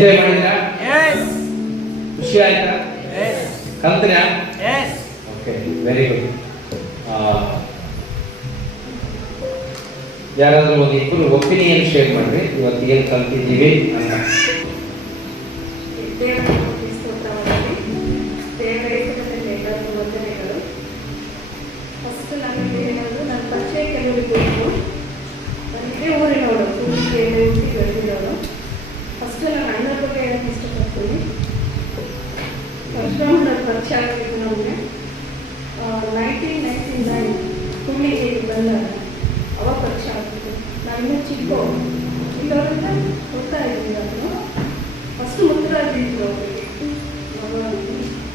Enjoy ಮಾಡಿದ್ರಾ? ಖುಷಿ ಆಯ್ತಾ? ಕಲ್ತ್ರಾ? Okay, very good. ಯಾರಾದ್ರೂ ಒಂದು ಇಬ್ಬರು ಒಪಿನಿಯನ್ ಶೇರ್ ಮಾಡ್ರಿ, ಇವತ್ತು ಏನು ಕಲ್ತಿದ್ದೀವಿ ಅಂತ. ಫಸ್ಟ್ ನನಗೆ ಏನಾದರೂ ನನ್ನ ಪರಿಚಯ ಕೆಲವರಿಗೆ ಬೇಕು. ನನಗೆ ಊರಿನವಳು ಬೆಳೆದಿರೋರು. ಫಸ್ಟ್ ನನ್ನ ಅಣ್ಣನ ಬಗ್ಗೆ ಹೇಳಕ್ಕೆ ಇಷ್ಟಪಡ್ತೀನಿ. ಫಸ್ಟ್ ನನ್ನ ಪರಿಚಯ ಆಗಿದ್ದು ನಮಗೆ 1999 ಹುಣ್ಣಿಗೆ ಬಂದಾಗ ಅವಾಗ ಪರಿಚಯ ಆಗ್ತಿತ್ತು. ನಾನಿನ್ನೂ ಚಿಕ್ಕ ಇಲ್ಲವರಿಂದ ಗೊತ್ತಾ ಇದ್ದೀನಿ. ಅದನ್ನು ಫಸ್ಟ್ ಮುತ್ತರಾಜಿದ್ರು ಅವರಿಗೆ,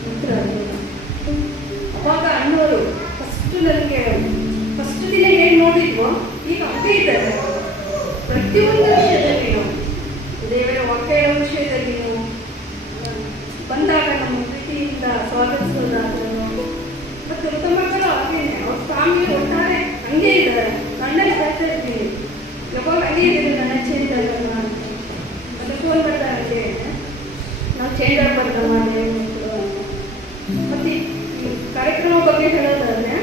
ಮುತ್ತರಾಜು. ಅವಾಗ ಅಣ್ಣವರು ಫಸ್ಟ್ ನನಗೆ ಫಸ್ಟ್ ದಿನ ಏನು ನೋಡಿದ್ವೋ ಈಗ ಹಂಗೆ ಇದ್ದಾರೆ. ಪ್ರತಿಯೊಂದು ವಿಷಯದಲ್ಲಿ ನಾವು ದೇವರ ವಾಕ್ಯ ಹೇಳೋ ವಿಷಯದಲ್ಲಿ ನಾವು ಬಂದಾಗ ನಮ್ಮ ಪ್ರೀತಿಯಿಂದ ಸ್ವಾಗತಿಸೋದಾದ್ರೂ ಮತ್ತು ಉತ್ತಮ ಮಕ್ಕಳು ಹಾಗೇನೆ ಅವ್ರ ಫ್ಯಾಮಿಲಿ ಒಟ್ಟಾರೆ ಹಂಗೆ ಇದ್ದಾರೆ. ನನ್ನಲ್ಲಿ ಬರ್ತಾ ಇದ್ದೀನಿ, ಯಾವಾಗ ಹಂಗೆ ಇದ್ದೀನಿ, ನನ್ನ ಚೇಂಜ್ ಆಗಲ್ಲ ಅಂತ. ಮತ್ತೆ ಫೋನ್ ಬರ್ತಾ ಹಂಗೆ ನಾವು ಚೇಂಜ್ ಆಗಬಾರ್ದಲ್ಲ ಮತ್ತು ಈ ಕಾರ್ಯಕ್ರಮ ಬಗ್ಗೆ ಹೇಳೋದಾದ್ರೆ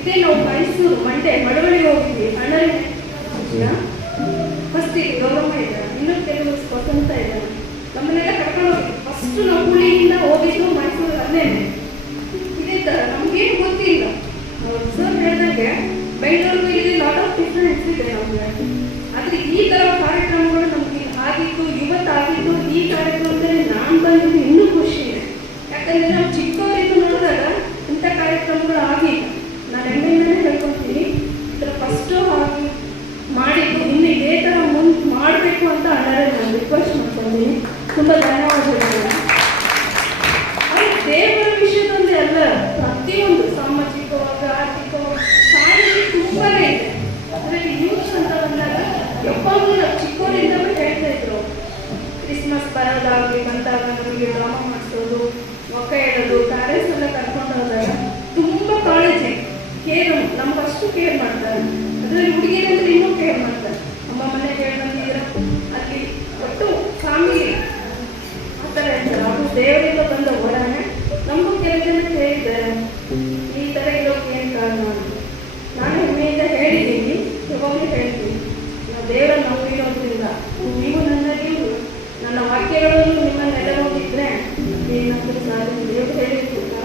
ಇದೇ ನಾವು ಮೈಸೂರು ಮಳವಳ್ಳಿಗೆ ಹೋಗಿದ್ವಿ. ಅಣ್ಣನೇ ಫಸ್ಟ್ ಇದೆ, ಗೌರಮ್ಮ ಇದ್ದಾರೆ, ಇನ್ನೂ ಕೆಲವು ವಸಂತ ಇದ್ದಾರೆ. ನಮ್ಮನ್ನೆಲ್ಲ ಕರ್ಕೊಂಡು ಹೋಗಿದ್ವಿ. ಫಸ್ಟ್ ನಾವು ಹುಳಿಯಿಂದ ಹೋಗಿದ್ದು ಮೈಸೂರು. ಅಲ್ಲೇ ಇದೇ ಥರ ನಮಗೇನು ಗೊತ್ತಿಲ್ಲ. ಸರ್ ಹೇಳಿದಂಗೆ ಬೆಂಗಳೂರು ಇಲ್ಲಿ ಲಾಟ್ ಆಫ್ ಡಿಫ್ರೆನ್ಸ್ ಇದೆ ನಮಗೆ. ಆದರೆ ಈ ಥರ ಕಾರ್ಯಕ್ರಮಗಳು ನಮಗೆ ಆಗಿತ್ತು, ಇವತ್ತಾಗಿತ್ತು. ಈ ಕಾರ್ಯಕ್ರಮದಲ್ಲಿ ನಾನು ಬಂದಿದ್ದು ಇನ್ನೂ ಖುಷಿ ಇದೆ. ಯಾಕಂದರೆ ನಾವು ಚಿಕ್ಕವರಿಂದ ನೋಡಿದಾಗ ಇಂಥ ಕಾರ್ಯಕ್ರಮಗಳು ಆಗಿಲ್ಲ. ನಾನು ಹೆಮ್ಮೆಯಿಂದಲೇ ಹೇಳ್ಕೊತೀನಿ, ಈ ಥರ ಫಸ್ಟು ಆಗಿ ಮಾಡಿದ್ದು ಇನ್ನು ಇದೇ ಥರ ಮುಂದೆ ಮಾಡಬೇಕು ಅಂತ ಅಣ್ಣರೇ ನಾನು ರಿಕ್ವೆಸ್ಟ್ ಮಾಡ್ಕೊತೀನಿ. ತುಂಬ ಧನ್ಯವಾದಗಳು. ಅದು ದೇವರ ವಿಷಯದೊಂದೇ ಅಲ್ಲ, ಪ್ರತಿಯೊಂದು ಸಾಮಾಜಿಕವಾಗಿ ಆರ್ಥಿಕವಾಗಿ ಕಾಳಜಿ ತುಂಬಾ ಇದೆ. ಅದರಲ್ಲಿ ಯೂತ್ಸ್ ಅಂತ ಬಂದಾಗ ಯಾವಾಗಲೂ ನಾವು ಚಿಕ್ಕವರಿಂದಲೂ ಹೇಳ್ತಾ ಇದ್ರು. ಕ್ರಿಸ್ಮಸ್ ಬರೋದಾಗಲಿ ಬಂದಾಗ ನಮಗೆ ಡ್ರಾಮಾ ಮಾಡಿಸೋದು, ಮೊಕ್ಕ ಹೇಳೋದು, ಪ್ಯಾರೆಂಟ್ಸ್ ಎಲ್ಲ ಕರ್ಕೊಂಡು ಹೋದಾಗ ತುಂಬ ಕಾಳಜಿ, ಕೇರ್, ನಮಗಷ್ಟು ಕೇರ್ ಮಾಡ್ತಾರೆ. ಅದರಲ್ಲಿ ಹುಡುಗಿಯರಂದ್ರೆ ಇನ್ನೂ ಕೇರ್ ಮಾಡ್ತಾರೆ. ನಮ್ಮ ಮನೆಗೆ ಹೇಳಿ ಬಂದಿದ್ರೆ ಅಲ್ಲಿ ಒಟ್ಟು ಫ್ಯಾಮಿಲಿ ಆ ಥರ ಇರ್ತಾರೆ. ಅದು ದೇವರಿಂದ ಬಂದ ಹೊರನೆ. ನಮಗೂ ಕೆಲವು ಜನ ಹೇಳಿದ್ದಾರೆ ಈ ಥರ ಇರೋಕೆ ಏನು ಕಾರಣ ಅಂತ. ನಾನು ಹೆಮ್ಮೆಯಿಂದ ಹೇಳಿದ್ದೀನಿ, ಯಾವಾಗಲೂ ಹೇಳ್ತೀನಿ. ನಾವು ದೇವರ ನಂಬಿರೋದ್ರಿಂದ ನೀವು ನನ್ನ ವಾಕ್ಯಗಳನ್ನು ನಿಮ್ಮನ್ನೆಲ್ಲ ಹೋಗಿದ್ರೆ ಏನಾದರೂ ಸಾಧ್ಯ. ದೇವರು ಹೇಳಿರ್ತಿಲ್ಲ,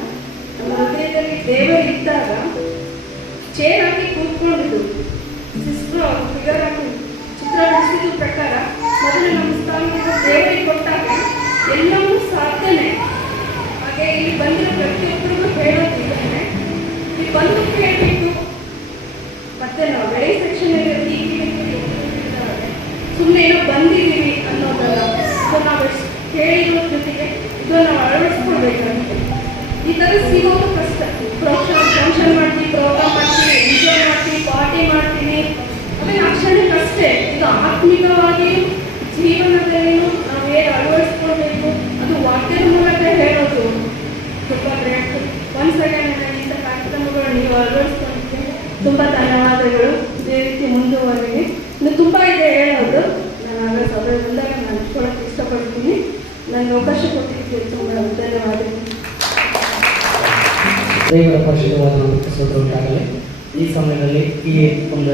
ನಮ್ಮ ಹೃದಯದಲ್ಲಿ ದೇವರು ಇದ್ದಾಗ ಚೇರ್ ಹಾಕಿ ಕೂತ್ಕೊಂಡಿದ್ದು ಸಿಸ್ಟ್ರು ಫಿಗರ್ ಹಾಕಿ ಚಿತ್ರ ಬಿಡಿಸಿದ ಪ್ರಕಾರ ಮೊದಲು ನಮ್ಮ ಸ್ಥಾನದಿಂದ ದೇವರಿಗೆ ಕೊಟ್ಟಾಗ ಎಲ್ಲವೂ ಸಾಧ್ಯನೇ. ಹಾಗೆ ಇಲ್ಲಿ ಬಂದಿರೋ ಪ್ರತಿಯೊಬ್ಬರಿಗೂ ಹೇಳೋದಿದ್ದಾನೆ, ಇಲ್ಲಿ ಬಂದು ಕೇಳಬೇಕು. ಮತ್ತೆ ನಾವು ಬೆಳೆ ಸೆಕ್ಷನಲ್ಲಿ ಸುಮ್ಮನೆ ಏನೋ ಬಂದಿದ್ದೀವಿ ಅನ್ನೋದಲ್ಲ. ಸೊ ನಾವು ಕೇಳಿರೋ ಜೊತೆಗೆ ಇದು ನಾವು ಅಳವಡಿಸ್ಕೊಳ್ಬೇಕಂತ. ಈ ಥರ ಸಿಗೋದು ಕಷ್ಟ. ಫಂಕ್ಷನ್ ಮಾಡ್ತೀವಿ, ಪ್ರೋಗ್ರಾಮ್ ಮಾಡ್ತೀವಿ, ಎಂಜಾಯ್ ಮಾಡ್ತೀವಿ, ಪಾರ್ಟಿ ಮಾಡ್ತೀನಿ, ಅದೇ ಅಷ್ಟೇ. ಇದು ಆತ್ಮಿಕವಾಗಿ ಜೀವನದಲ್ಲಿಯೂ ನಾವು ಏನು ಅಳವಡಿಸ್ಕೊಳ್ಬೇಕು ಅದು ವಾಕ್ಯದ ಮೂಲಕ ಹೇಳೋದು ತುಂಬ ಗ್ರೇಟ್. ಒಂದು ಸೆಕೆಂಡ್ ಇಂಥ ಕಾರ್ಯಕ್ರಮಗಳು ನೀವು ಅಳವಡಿಸ್ಕೊಂಡಿದ್ದೆ ತುಂಬ ಧನ್ಯವಾದಗಳು. ಇದೇ ರೀತಿ ಮುಂದುವರೆಗೆ ಇನ್ನು ತುಂಬ ಇದೆ ಹೇಳೋದು. ನಾನು ಆಗ ಸಭೆ ಬಂದಾಗ ನಾನು ಹಂಚ್ಕೊಳ್ಳೋಕ್ಕೆ ಇಷ್ಟಪಡ್ತೀನಿ. ನನಗೆ ಅವಕಾಶ ಕೊಟ್ಟಿದ್ದೀವಿ, ತುಂಬ ಧನ್ಯವಾದಗಳು. ದೇವರ ಪರಿಶುದ್ಧವಾದ ಸ್ತೋತ್ರ ಉಂಟಾಗಲಿ. ಈ ಸಮಯದಲ್ಲಿ ಈ ಒಂದು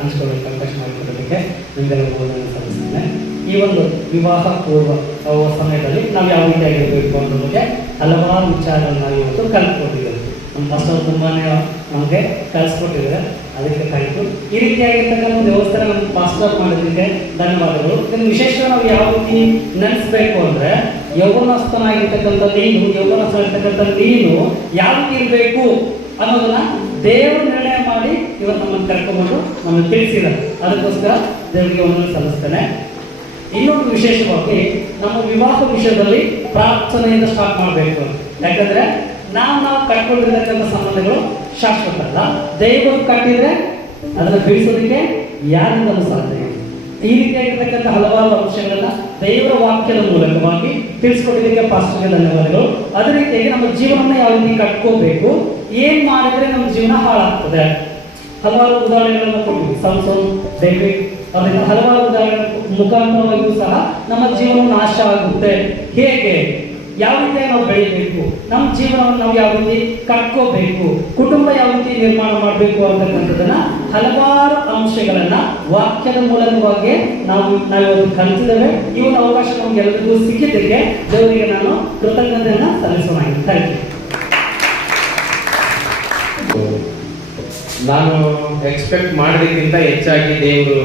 ಹಂಚ್ಕೊಳ್ಳೋಕ್ಕೆ ಅವಕಾಶ ಮಾಡಿಕೊಡೋದಕ್ಕೆ ನಿಮಗೆಲ್ಲ ಬೋಧನೆ ಸಲ್ಲಿಸ್ತೇನೆ. ಈ ಒಂದು ವಿವಾಹ ಪೂರ್ವ ಸಮಯದಲ್ಲಿ ನಾವು ಯಾವ ರೀತಿಯಾಗಿರಬೇಕು ಅನ್ನೋದಕ್ಕೆ ಹಲವಾರು ವಿಚಾರಗಳನ್ನು ನಾವು ಇವತ್ತು ಕಲ್ತ್ಕೊಟ್ಟಿದ್ದೇವೆ. ನಮ್ಮ ಮಾಸ್ಟರ್ ತುಂಬಾ ನಮಗೆ ಕಲಿಸ್ಕೊಟ್ಟಿದ್ದಾರೆ, ಅದಕ್ಕೆ ಥ್ಯಾಂಕ್ ಯು. ಈ ರೀತಿಯಾಗಿರ್ತಕ್ಕಂಥ ವ್ಯವಸ್ಥೆ ನಮ್ಮ ಮಾಸ್ಟರ್ ಮಾಡೋದಕ್ಕೆ ಧನ್ಯವಾದಗಳು. ಇದನ್ನು ವಿಶೇಷವಾಗಿ ನಾವು ಯಾವ ರೀತಿ ನೆನೆಸ್ಬೇಕು ಅಂದರೆ, ಯೌವನಸ್ಥನಾಗಿರ್ತಕ್ಕಂಥ ನೀನು ಯಾವ ರೀತಿ ಇರಬೇಕು ಅನ್ನೋದನ್ನ ದೇವರು ನಿರ್ಣಯ ಮಾಡಿ ಇವತ್ತು ನಮ್ಮನ್ನು ಕರ್ಕೊಂಡ್ಬಂದು ನಮಗೆ ತಿಳಿಸಿದ್ದಾರೆ. ಅದಕ್ಕೋಸ್ಕರ ದೇವರಿಗೆ ಒಂದು ಸಲ್ಲಿಸ್ತೇನೆ. ಇನ್ನೊಂದು ವಿಶೇಷವಾಗಿ ನಮ್ಮ ವಿವಾಹ ವಿಷಯದಲ್ಲಿ ಪ್ರಾರ್ಥನೆಯಿಂದ ಸ್ಟಾರ್ಟ್ ಮಾಡಬೇಕು. ಯಾಕಂದ್ರೆ ನಾವು ಕಟ್ಕೊಂಡಿರ್ತಕ್ಕಂಥ ಸಂಬಂಧಗಳು ಶಾಶ್ವತ ಅಲ್ಲ. ದೇವರು ಕಟ್ಟಿದ್ರೆ ಅದನ್ನು ಬಿಡಿಸೋದಕ್ಕೆ ಯಾರಿಂದಲೂ ಸಾಧ್ಯ ಇಲ್ಲ. ಈ ರೀತಿಯಾಗಿರ್ತಕ್ಕಂಥ ಹಲವಾರು ಅಂಶಗಳನ್ನ ದೇವರ ವಾಕ್ಯದ ಮೂಲಕವಾಗಿ ತಿಳಿಸ್ಕೊಟ್ಟಿದ್ದಕ್ಕೆ ಪಾಸ್ಟರ್ಗೆ ಧನ್ಯವಾದಗಳು. ಅದೇ ರೀತಿಯಾಗಿ ನಮ್ಮ ಜೀವನವನ್ನು ಯಾವ ರೀತಿ ಕಟ್ಕೋಬೇಕು, ಏನ್ ಮಾಡಿದ್ರೆ ನಮ್ಮ ಜೀವನ ಹಾಳಾಗ್ತದೆ, ಹಲವಾರು ಉದಾಹರಣೆಗಳನ್ನು ಕೊಟ್ಟಿದ್ವಿ. ಸಂಸೋನ್, ಡೇವಿಡ್, ಅದರಿಂದ ಹಲವಾರು ಉದಾಹರಣೆ ಮುಖಾಂತರವಾಗಿಯೂ ಸಹ ನಮ್ಮ ಜೀವನ ನಾಶ ಆಗುತ್ತೆ. ಹೇಗೆ, ಯಾವ ರೀತಿ ನಾವು ಬೆಳಿಬೇಕು, ನಮ್ಮ ಜೀವನವನ್ನು ನಾವು ಯಾವ ರೀತಿ ಕಟ್ಕೋಬೇಕು, ಕುಟುಂಬ ಯಾವ ರೀತಿ ನಿರ್ಮಾಣ ಮಾಡಬೇಕು ಅಂತಕ್ಕಂಥದ್ದನ್ನ ಹಲವಾರು ಅಂಶಗಳನ್ನ ವಾಕ್ಯದ ಮೂಲಕವಾಗಿ ನಾವು ಕಲಿತಿದ್ದೇವೆ. ಈ ಒಂದು ಅವಕಾಶ ನಮ್ಗೆಲ್ಲರಿಗೂ ಸಿಕ್ಕಿದ್ದಕ್ಕೆ ದೇವರಿಗೆ ನಾನು ಕೃತಜ್ಞತೆಯನ್ನ ಸಲ್ಲಿಸೋಣ. Thank you. ನಾನು ಎಕ್ಸ್ಪೆಕ್ಟ್ ಮಾಡೋದಕ್ಕಿಂತ ಹೆಚ್ಚಾಗಿ ದೇವರು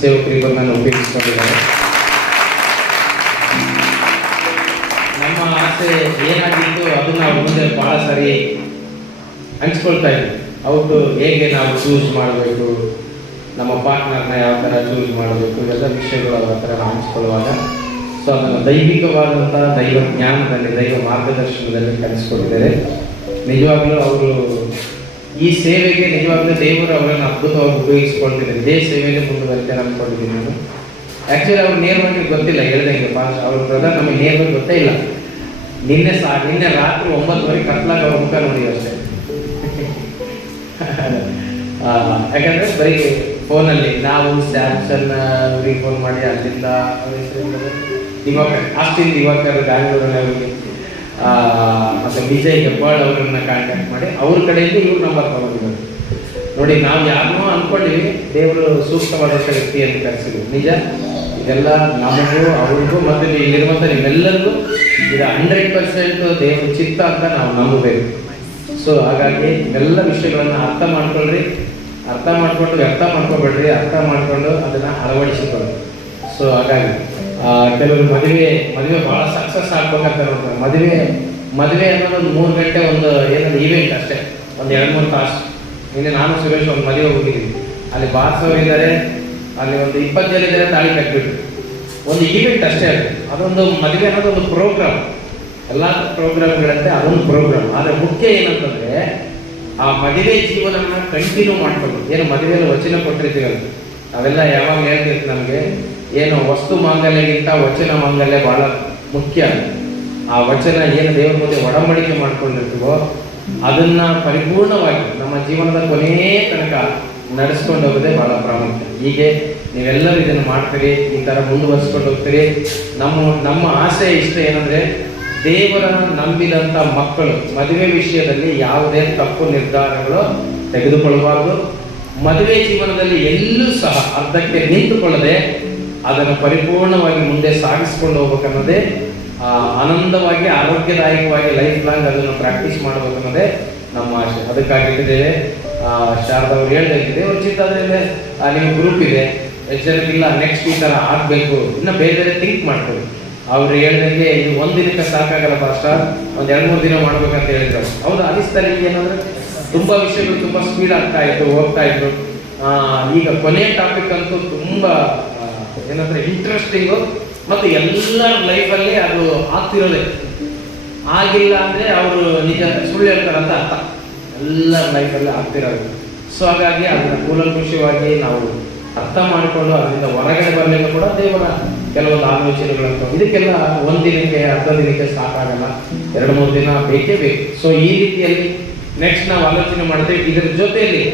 ಸೇವಕರಿಗೆ ನಾನು ಉಪಯೋಗಿಸ್ಕೊಂಡಿದ್ದಾರೆ. ನಮ್ಮ ಆಸೆ ಏನಾಗಿತ್ತು ಅದನ್ನ ನಾವು ಮುಂದೆ ಬಹಳ ಸಾರಿ ಹಂಚ್ಕೊಳ್ತಾ ಇದ್ವಿ. ಅವ್ರು ಹೇಗೆ ನಾವು ಚೂಸ್ ಮಾಡಬೇಕು, ನಮ್ಮ ಪಾರ್ಟ್ನರ್ನ ಯಾವ ಥರ ಚೂಸ್ ಮಾಡಬೇಕು, ಇವೆಲ್ಲ ವಿಷಯಗಳು ಆ ಥರ ನಾವು ಹಂಚ್ಕೊಳ್ಳುವಾಗ ಸೊ ಅದನ್ನು ದೈವಿಕವಾದಂಥ ದೈವ ಜ್ಞಾನದಲ್ಲಿ, ದೈವ ಮಾರ್ಗದರ್ಶನದಲ್ಲಿ ಕಲಿಸ್ಕೊಟ್ಟಿದ್ದಾರೆ. ನಿಜವಾಗ್ಲೂ ಅವರು ಈ ಸೇವೆಗೆ ನಿಜವಾಗ್ಲೂ ದೇವರು ಅವರನ್ನು ಅದ್ಭುತವಾಗಿ ಉಪಯೋಗಿಸ್ಕೊಳ್ತಿದ್ದಾರೆ. ಇದೇ ಸೇವೆಯಲ್ಲಿ ಮುಂದುವರಿತಾರೆ ಅಂದ್ಕೊಂಡಿದ್ದೀನಿ ನಾನು. ಆ್ಯಕ್ಚುಲಿ ಅವ್ರು ನೇರವಾಗಿ ಗೊತ್ತಿಲ್ಲ, ಹೇಳ್ದಂಗೆ ಅವ್ರ ಬ್ರದರ್ ನಮಗೆ ನೇರವಾಗಿ ಗೊತ್ತೇ ಇಲ್ಲ. ನಿನ್ನೆ ರಾತ್ರಿ 9:00 ಕತ್ಲಾಗ ಅವ್ರ ಮುಖ ನೋಡಿ ಅಷ್ಟೇ. ಯಾಕಂದರೆ ಬರೀ ಫೋನಲ್ಲಿ ನಾವು ಸ್ಯಾಮ್ಸನ್ ಅವ್ರಿಗೆ ಫೋನ್ ಮಾಡಿ ಅಲ್ಲಿಂದ ಆಸ್ಟಿನ್ ದಿವಾಕರ್ ಬ್ಯಾಂಗ್ಳೂರಲ್ಲಿ ಅವರಿಗೆ ಮತ್ತು ವಿಜಯ್ ಹೆಬ್ಬಾಳ್ ಅವರನ್ನ ಕಾಂಟ್ಯಾಕ್ಟ್ ಮಾಡಿ ಅವ್ರ ಕಡೆಯಿಂದ ಇವ್ರ ನಂಬರ್ ತಗೊಂಡಿದ್ದಾರೆ. ನೋಡಿ, ನಾವು ಯಾರನ್ನೋ ಅಂದ್ಕೊಂಡಿವಿ, ದೇವರು ಸೂಕ್ತವಾದಂಥ ವ್ಯಕ್ತಿಯನ್ನು ಕರೆಸಿದ್ವಿ. ನಿಜ, ಇದೆಲ್ಲ ನಮಗೂ ಅವ್ರಿಗೂ ಮತ್ತು ಇಲ್ಲಿರುವಂಥ ನಿಮ್ಮೆಲ್ಲರಿಗೂ ಇದು 100% ದೇವರ ಚಿತ್ತ ಅಂತ ನಾವು ನಂಬಬೇಕು. ಸೊ ಹಾಗಾಗಿ ಇವೆಲ್ಲ ವಿಷಯಗಳನ್ನು ಅರ್ಥ ಮಾಡ್ಕೊಳ್ರಿ, ಅರ್ಥ ಮಾಡ್ಕೊಂಡು ವ್ಯರ್ಥ ಮಾಡ್ಕೊಬೇಡ್ರಿ, ಅರ್ಥ ಮಾಡ್ಕೊಂಡು ಅದನ್ನು ಅಳವಡಿಸಿಕೊಳ್ಳಿ. ಸೊ ಹಾಗಾಗಿ ಕೆಲವರು ಮದುವೆ ಭಾಳ ಸಕ್ಸಸ್ ಆಗ್ಬೇಕಂತ ನೋಡ್ತಾರೆ. ಮದುವೆ ಅನ್ನೋದು ಒಂದು 3 ಗಂಟೆ ಒಂದು ಏನಂದ್ರೆ ಈವೆಂಟ್ ಅಷ್ಟೇ, ಒಂದು 2-3 ತಾಸು. ನಿನ್ನೆ ನಾನು ಸುರೇಶ್ ಒಂದು ಮದುವೆ ಹೋಗಿದ್ದೀವಿ. ಅಲ್ಲಿ ಬಾರ್ಸೋರು ಇದ್ದಾರೆ, ಅಲ್ಲಿ ಒಂದು 20 ಜನ ಇದ್ದಾರೆ, ತಾಳಿ ಕಟ್ಬಿಟ್ಟು ಒಂದು ಈವೆಂಟ್ ಅಷ್ಟೇ. ಅದೊಂದು ಮದುವೆ ಅನ್ನೋದು ಒಂದು ಪ್ರೋಗ್ರಾಮ್, ಎಲ್ಲ ಪ್ರೋಗ್ರಾಮ್ಗಳಂತೆ ಅದೊಂದು ಪ್ರೋಗ್ರಾಮ್. ಆದರೆ ಮುಖ್ಯ ಏನಂತಂದರೆ ಆ ಮದುವೆ ಜೀವನನ ಕಂಟಿನ್ಯೂ ಮಾಡ್ಕೊಂಡು, ಏನು ಮದುವೆಯಲ್ಲಿ ವಚನ ಕೊಟ್ಟಿರ್ತೀವಲ್ಲ, ಅವೆಲ್ಲ ಯಾವಾಗ ಹೇಳ್ತಿರ್ತೀವಿ ನಮಗೆ, ಏನು ವಸ್ತು ಮಾಂಗಲ್ಯಕ್ಕಿಂತ ವಚನ ಮಾಂಗಲ್ಯ ಭಾಳ ಮುಖ್ಯ. ಆ ವಚನ ಏನು ದೇವರ ಮುಂದೆ ಒಡಂಬಡಿಕೆ ಮಾಡ್ಕೊಂಡಿರ್ತೀವೋ ಅದನ್ನು ಪರಿಪೂರ್ಣವಾಗಿ ನಮ್ಮ ಜೀವನದ ಕೊನೆಯ ತನಕ ನಡೆಸ್ಕೊಂಡು ಹೋಗೋದೇ ಭಾಳ ಪ್ರಾಮುಖ್ಯ. ಹೀಗೆ ನೀವೆಲ್ಲರೂ ಇದನ್ನು ಮಾಡ್ತೀರಿ, ಈ ಥರ ಮುಂದುವರಿಸ್ಕೊಂಡು ಹೋಗ್ತೀರಿ. ನಮ್ಮ ಆಸೆ ಇಷ್ಟ ಏನಂದರೆ, ದೇವರ ನಂಬಿದಂಥ ಮಕ್ಕಳು ಮದುವೆ ವಿಷಯದಲ್ಲಿ ಯಾವುದೇ ತಪ್ಪು ನಿರ್ಧಾರಗಳು ತೆಗೆದುಕೊಳ್ಳಬಾರ್ದು. ಮದುವೆ ಜೀವನದಲ್ಲಿ ಎಲ್ಲೂ ಸಹ ಅರ್ಧಕ್ಕೆ ನಿಂತುಕೊಳ್ಳದೆ ಅದನ್ನು ಪರಿಪೂರ್ಣವಾಗಿ ಮುಂದೆ ಸಾಗಿಸ್ಕೊಂಡು ಹೋಗ್ಬೇಕನ್ನೋದೇ, ಆನಂದವಾಗಿ ಆರೋಗ್ಯದಾಯಕವಾಗಿ ಲೈಫ್ ಲಾಂಗ್ ಅದನ್ನು ಪ್ರಾಕ್ಟೀಸ್ ಮಾಡಬೇಕನ್ನೋದೇ ನಮ್ಮ ಆಸೆ. ಅದಕ್ಕಾಗಿದ್ದೇವೆ. ಶಾರದವ್ರು ಹೇಳ್ದಂಗಿದೆ, ದೇವ್ರ ಚಿತ್ತ ಆದ್ಮೇಲೆ ನಿಮ್ಮ ಗ್ರೂಪ್ ಇದೆ, ಎಷ್ಟು ಜನಕ್ಕಿಲ್ಲ ನೆಕ್ಸ್ಟ್ ಈ ಥರ ಆಗಬೇಕು, ಇನ್ನು ಬೇರೆ ಥಿಂಕ್ ಮಾಡ್ತೀವಿ. ಅವ್ರು ಹೇಳ್ದಂಗೆ ಇದು 1 ದಿನಕ್ಕೆ ಸಾಕಾಗಲ್ಲ ಪಾಸ್ಟರ್, ಒಂದು 2-3 ದಿನ ಮಾಡ್ಬೇಕಂತ ಹೇಳಿದ್ರು. ಹೌದು, ಅನಿಸ್ತಾರೆ. ಈಗ ಏನಂದ್ರೆ ತುಂಬ ವಿಷಯಗಳು ತುಂಬ ಸ್ಪೀಡ್ ಹೋಗ್ತಾ ಇದ್ರು. ಈಗ ಕೊನೆಯ ಟಾಪಿಕ್ ಅಂತೂ ತುಂಬ ಏನಂದ್ರೆ ಇಂಟ್ರೆಸ್ಟಿಂಗು, ಮತ್ತು ಎಲ್ಲರ ಲೈಫಲ್ಲಿ ಅದು ಆಗ್ತಿರೋದೇ. ಆಗಿಲ್ಲ ಅಂದರೆ ಅವರು ನಿಜ ಸುಳ್ಳು ಹೇಳ್ತಾರಂತ ಅರ್ಥ. ಎಲ್ಲರ ಲೈಫಲ್ಲಿ ಆಗ್ತಿರೋದು. ಸೊ ಹಾಗಾಗಿ ಅದನ್ನು ಕೂಲಂಕುಷವಾಗಿ ನಾವು ಅರ್ಥ ಮಾಡಿಕೊಂಡು ಅದರಿಂದ ಹೊರಗಡೆ ಬರಲಿಕ್ಕೆ ಕೂಡ ದೇವರ ಕೆಲವೊಂದು ಆಲೋಚನೆಗಳಂತ. ಇದಕ್ಕೆಲ್ಲ 1 ದಿನಕ್ಕೆ, ಅರ್ಧ ದಿನಕ್ಕೆ ಸಾಕಾಗಲ್ಲ, 2-3 ದಿನ ಬೇಕೇ ಬೇಕು. ಸೊ ಈ ರೀತಿಯಲ್ಲಿ ನೆಕ್ಸ್ಟ್ ನಾವು ಆಲೋಚನೆ ಮಾಡ್ತೇವೆ. ಇದರ ಜೊತೆಯಲ್ಲಿ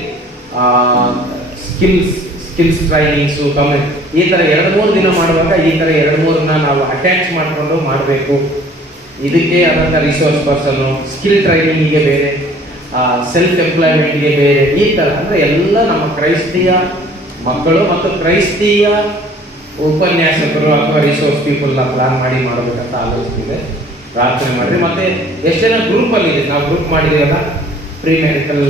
ಸ್ಕಿಲ್ಸ್ ಟ್ರೈನಿಂಗ್ಸು, ಕಮೆಂಟ್, ಈ ಥರ 2-3 ದಿನ ಮಾಡುವಾಗ ಈ ಥರ 2-3ನ್ನ ನಾವು ಅಟ್ಯಾಚ್ ಮಾಡಿಕೊಂಡು ಮಾಡಬೇಕು. ಇದಕ್ಕೆ ಆದಂಥ ರಿಸೋರ್ಸ್ ಪರ್ಸನ್ನು, ಸ್ಕಿಲ್ ಟ್ರೈನಿಂಗಿಗೆ ಬೇರೆ, ಸೆಲ್ಫ್ ಎಂಪ್ಲಾಯ್ಮೆಂಟ್ಗೆ ಬೇರೆ, ಈ ಥರ ಅಂದರೆ ಎಲ್ಲ ನಮ್ಮ ಕ್ರೈಸ್ತಿಯ ಮಕ್ಕಳು ಮತ್ತು ಕ್ರೈಸ್ತಿಯ ಉಪನ್ಯಾಸಕರು ಅಥವಾ ರಿಸೋರ್ಸ್ ಪೀಪಲ್ನ ಪ್ಲಾನ್ ಮಾಡಿ ಮಾಡಬೇಕಂತ ಆಲೋಚನೆ ಇದೆ. ಪ್ರಾರ್ಥನೆ ಮಾಡಿರಿ. ಮತ್ತು ಎಷ್ಟು ಜನ ಗ್ರೂಪಲ್ಲಿ ಇದೆ, ನಾವು ಗ್ರೂಪ್ ಮಾಡಿದ್ದೀವಲ್ಲ ಪ್ರೀ ಮೆಡಿಕಲ್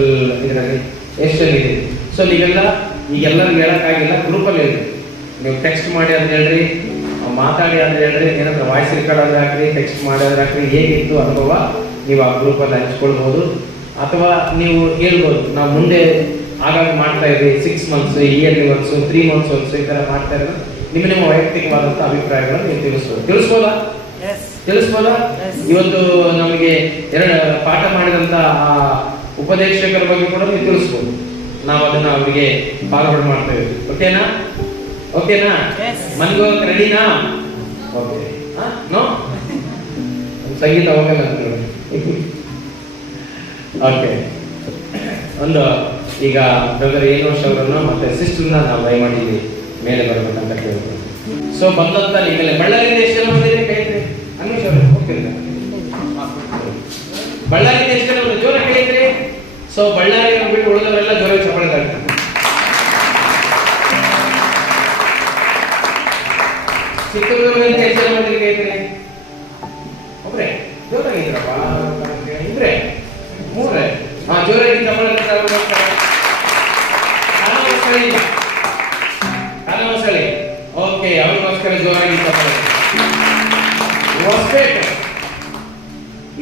ಇದರಲ್ಲಿ ಎಷ್ಟು ಜನ ಇದೆ. ಸೊ ನೀವೆಲ್ಲ ಈಗೆಲ್ಲರಿಗೂ ಹೇಳೋಕ್ಕಾಗಿಲ್ಲ, ಗ್ರೂಪಲ್ಲಿ ಇದೆ. ನೀವು ಟೆಕ್ಸ್ಟ್ ಮಾಡಿ ಅಂತ ಹೇಳ್ರಿ, ಮಾತಾಡಿ ಅಂತ ಹೇಳ್ರಿ, ಏನಾದರೂ ವಾಯ್ಸ್ ರೆಕಾರ್ಡ್ ಆದ್ರೆ ಹಾಕ್ರಿ, ಟೆಕ್ಸ್ಟ್ ಮಾಡೋದ್ರೆ ಹಾಕ್ರಿ. ಹೇಗಿತ್ತು ಅನುಭವ ನೀವು ಆ ಗ್ರೂಪಲ್ಲಿ ಹಂಚ್ಕೊಳ್ಬೋದು. ಅಥವಾ ನೀವು ಹೇಳ್ಬೋದು, ನಾವು ಮುಂದೆ ಆಗಾಗ ಮಾಡ್ತಾ ಇದ್ವಿ, 6 months, yearly once, 3 months once ಈ ಥರ ಮಾಡ್ತಾ ಇರೋದು. ನಿಮ್ಮ ವೈಯಕ್ತಿಕವಾದಂಥ ಅಭಿಪ್ರಾಯಗಳನ್ನು ನೀವು ತಿಳಿಸ್ಬೋದಾ? ಇವತ್ತು ನಮಗೆ 2 ಪಾಠ ಮಾಡಿದಂಥ ಆ ಉಪದೇಶಕರ ಬಗ್ಗೆ ಕೂಡ ನೀವು ತಿಳಿಸ್ಬೋದು. ನಾವು ಅದನ್ನು ಅವರಿಗೆ ಫಾರ್ವರ್ಡ್ ಮಾಡ್ತೇವೆ. ಓಕೆನಾ? ಮನೆಗೆ ಹೋಗಕ್ಕೆ ರೆಡಿನಾ? ಓಕೆ. ನೋ ಸಂಗೀತ ಹೋಗಲ್ಲ ಅಂತ ಓಕೆ. ಒಂದು ಈಗ ಬ್ರದರ್ 7 ವರ್ಷ ಅವರನ್ನು ಮತ್ತೆ ಸಿಸ್ಟರ್ನ ನಾವು ದಯಮಾಡಿ ಮೇಲೆ ಬರ್ಬೇಕಂತ ಕೇಳ್ಬೋದು. ಸೊ ಬಂದಂತ ನಿಮ್ಮೆಲ್ಲ ಬಳ್ಳಾರಿಯಿಂದ ಎಷ್ಟು ಜನ ಬಂದಿದೆ ಕೈ ಎತ್ತಿರಿ. ಅನ್ವೇಷ್ ಅವರು ಹೋಗ್ತಿಲ್ಲ. ಬಳ್ಳಾರಿಯಿಂದ ಎಷ್ಟು ಜನ ಬಂದಿದೆ? ಜೋರ ಕೈ ಎತ್ತಿರಿ. ಸೊ ಬಳ್ಳಾರಿ ಬಿಟ್ಟು ಉಳಿದವರೆಲ್ಲ ಜೋರ ಚಪ್ಪಾಳೆ ತಟ್ತಾರೆ. ಚಿತ್ರದುರ್ಗದಿಂದ ಎಷ್ಟು ಜನ ಬಂದಿದೆ ಕೈ ಎತ್ತಿರಿ. ಒಬ್ರೆ ಜೋರಾಗಿದ್ರಪ್ಪ. ಇಬ್ರೆ ಮೂರೇ. ಹಾ, ಜೋರಾಗಿ ಚಪ್ಪಾಳೆ ತಟ್ತಾರೆ. ಕಾನವಸಳಿ. ಓಕೆ, ಅವ್ರಿಗೋಸ್ಕರ ಜೋರಾಗಿ ಚಪ್ಪಾಳೆ. ಹೊಸಪೇಟೆ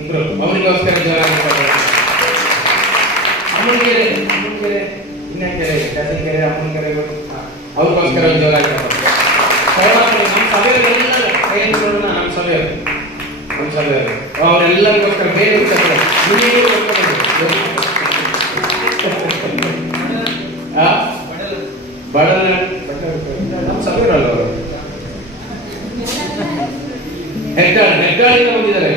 ಇಬ್ರು, ಅವರಿಗೋಸ್ಕರ ಜೋರಾಗಿ ಚಪ್ಪಾಳೆ. ಅಮ್ಮನಕೆರೆ, ಇನ್ನಕೆರೆ, ಕಸಕೆರೆ, ಅಮ್ಮನಕೆರೆ, ಅವ್ರಿಗೋಸ್ಕರ ಜೋರಾಗಿ ಚಪ್ಪಾಳೆ. ನಮ್ಮ ಸಭೆಯವರೆಲ್ಲ ಕೈ ಎತ್ತಿರೋಣ. ನಮ್ಮ ಸಭೆಯವರು ಅವರೆಲ್ಲರಿಗೋಸ್ಕರ ಬೇರೆ ಚಪ್ಪಾಳೆ. ಬಡಲ ನಮ್ಮ ಸಭೆಯವರಲ್ಲ ಅವರು. ಹೆಗ್ಗಾಳಿಂದ ಬಂದಿದ್ದಾರೆ.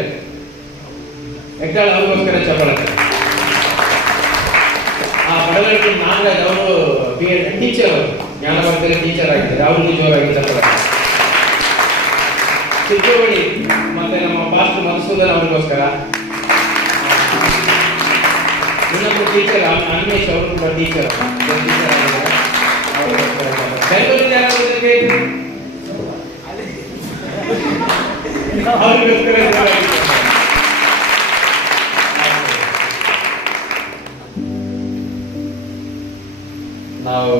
ಹೆಗ್ಗಾಳ, ಅವ್ರಿಗೋಸ್ಕರ ಚಪ್ಪಾಳೆ. ಆ ಬಡವರಿಗೆ ನಾಗರಾಜ್ ಅವರು ಟೀಚರ್, ಜ್ಞಾನಭಾರತದಲ್ಲಿ ಟೀಚರ್ ಆಗಿದ್ದಾರೆ. ಅವ್ರಿಗೂ ಜೋರಾಗಿ ಚಪ್ಪಾಳೆ. ಚಿತ್ರವಳ್ಳಿ ಮತ್ತೆ ನಮ್ಮ ಪಾಸ್ಟರ್ ಮಧುಸೂದನ್ ಅವ್ರಿಗೋಸ್ಕರ. ಇನ್ನೊಬ್ಬರು ಟೀಚರ್ ಅನ್ವೇಷ್ ಅವರು ಕೂಡ ಟೀಚರ್. ಬೆಂಗಳೂರಿನ ಅವ್ರಿಗೋಸ್ಕರ ನಾವು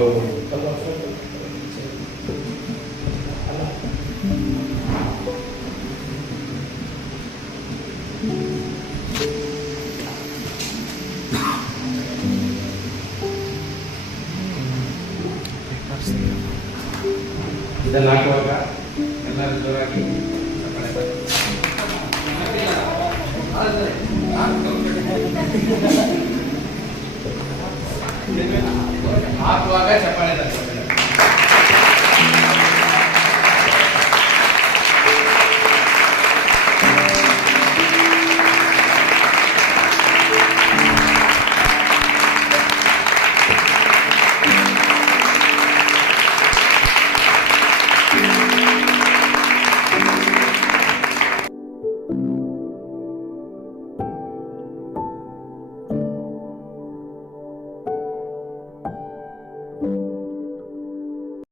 ಇದನ್ನು ಹಾಕುವಾಗ ಎಲ್ಲರೂ ಜೋರಾಗಿ ಹಾಕುವಾಗ ಚಪ್ಪಾಳೆ ತಟ್ಟಬೇಕು.